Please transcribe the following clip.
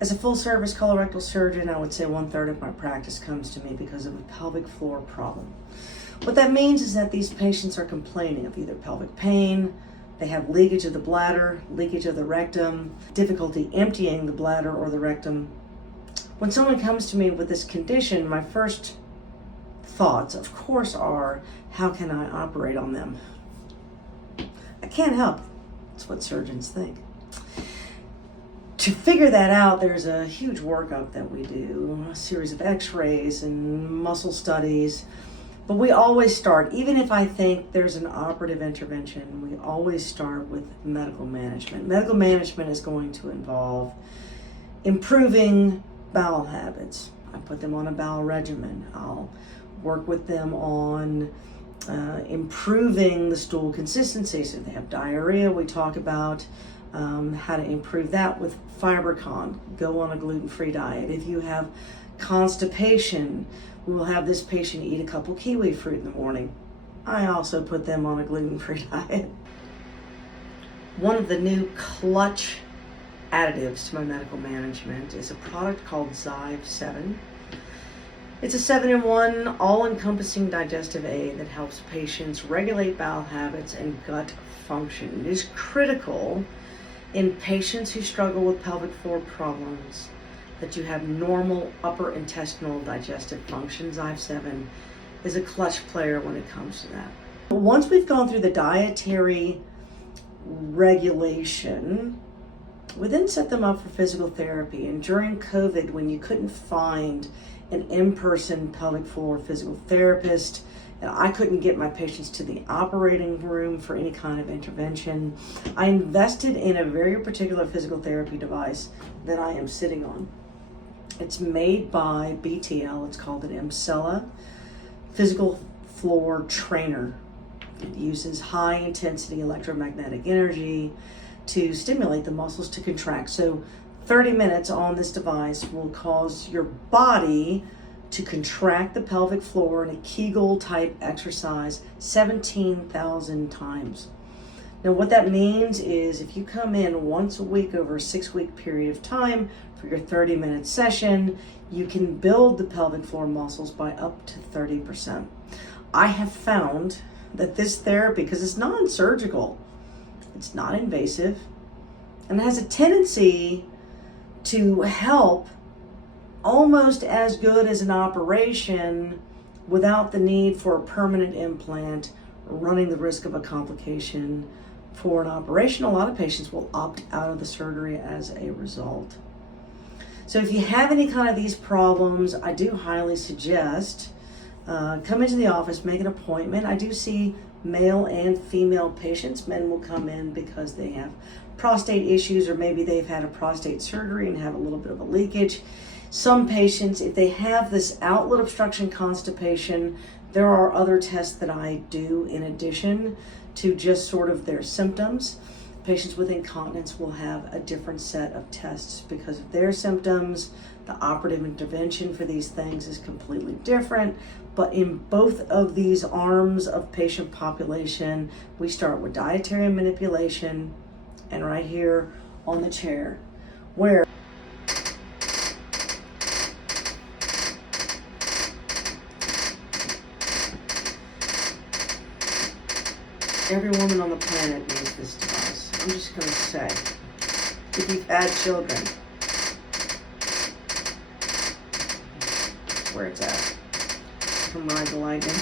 As a full-service colorectal surgeon, I would say 1/3 of my practice comes to me because of a pelvic floor problem. What that means is that these patients are complaining of either pelvic pain, they have leakage of the bladder, leakage of the rectum, difficulty emptying the bladder or the rectum. When someone comes to me with this condition, my first thoughts, of course, are, how can I operate on them? I can't help. That's what surgeons think. To figure that out, there's a huge workup that we do, a series of x-rays and muscle studies. But we always start, even if I think there's an operative intervention, we always start with medical management. Medical management is going to involve improving bowel habits. I put them on a bowel regimen. I'll work with them on improving the stool consistency. So if they have diarrhea, we talk about how to improve that with FiberCon. Go on a gluten-free diet. If you have constipation, we will have this patient eat a couple kiwi fruit in the morning. I also put them on a gluten-free diet. One of the new clutch additives to my medical management is a product called Zyve 7. It's a 7-in-1 all-encompassing digestive aid that helps patients regulate bowel habits and gut function. It is critical in patients who struggle with pelvic floor problems that you have normal upper intestinal digestive function. Zyve 7 is a clutch player when it comes to that. Once we've gone through the dietary regulation, we then set them up for physical therapy. And during COVID, when you couldn't find an in-person pelvic floor physical therapist, and I couldn't get my patients to the operating room for any kind of intervention, I invested in a very particular physical therapy device that I am sitting on. It's made by BTL. It's called an Emsella Physical Floor Trainer. It uses high-intensity electromagnetic energy to stimulate the muscles to contract. So 30 minutes on this device will cause your body to contract the pelvic floor in a Kegel type exercise 17,000 times. Now what that means is if you come in once a week over a 6-week period of time for your 30-minute session, you can build the pelvic floor muscles by up to 30%. I have found that this therapy, because it's non-surgical, it's not invasive, and it has a tendency to help almost as good as an operation without the need for a permanent implant, running the risk of a complication for an operation. A lot of patients will opt out of the surgery as a result. So if you have any kind of these problems, I do highly suggest come into the office, make an appointment. I do see male and female patients. Men will come in because they have prostate issues, or maybe they've had a prostate surgery and have a little bit of a leakage. Some patients, if they have this outlet obstruction constipation, there are other tests that I do in addition to just sort of their symptoms. Patients with incontinence will have a different set of tests because of their symptoms. The operative intervention for these things is completely different. But in both of these arms of patient population, we start with dietary manipulation, and right here on the chair, where every woman on the planet needs this device. I'm just going to say, if you've had children, that's where it's at. Come ride the lightning.